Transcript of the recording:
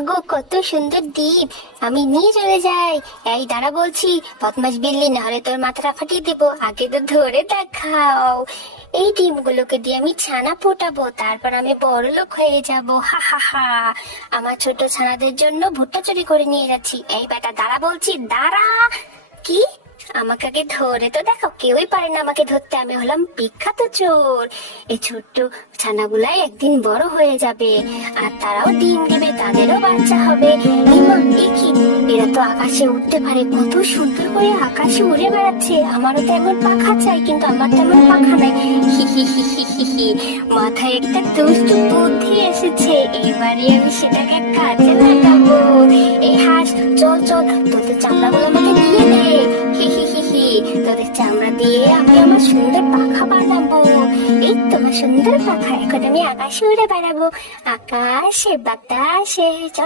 গো, কত সুন্দর ডিম! আমি নিয়ে চলে যাই। এই দাঁড়া বলছি, বদমাস বিল্লি, না হলে তোর মাথাটা ফাটিয়ে দেবো। আগে তো ধরে দেখাও। এই ডিমগুলোকে দিয়ে আমি ছানা ফোটাবো, তারপর আমি বড় লোক হয়ে যাব। হা হা হা। আমার ছোট ছানাদের জন্য ভুট্টা চুরি করে নিয়ে যাচ্ছি। এই বেটা দাঁড়া বলছি, দাঁড়া। কি? আমাকে আগে ধরে তো দেখো, কেউই পারে না আমাকে ধরতে। আমি হলাম বিখ্যাত চোর। এই ছোট্ট ছানাগুলাই একদিন বড় হয়ে যাবে, আর তারাও ডিম দেবে, তাদেরও বাচ্চা হবে। ইমা, এ কি! এরা তো আকাশে উঠতে পারে, কত সুন্দর করে আকাশে উড়ে বেড়াচ্ছে। আমারও তো এমন পাখা চাই, কিন্তু আমার তেমন পাখা নাই। হি হি হি হি হি হি। মাথায় একটা দুষ্টু বুদ্ধি এসেছে, এবারে আমি সেটাকে কাজে লাগাবো। এই হাঁস, চল চল, তোদের চামড়াগুলো আমাকে দিয়ে দে। হি হি হি হি। তোদের চামড়া দিয়ে আমি আমার সুন্দর পাখা বানাবো। এই তোমার সুন্দর পাখা, এখন আমি আকাশে উড়ে বেড়াবো, আকাশে বাতাসে। চল।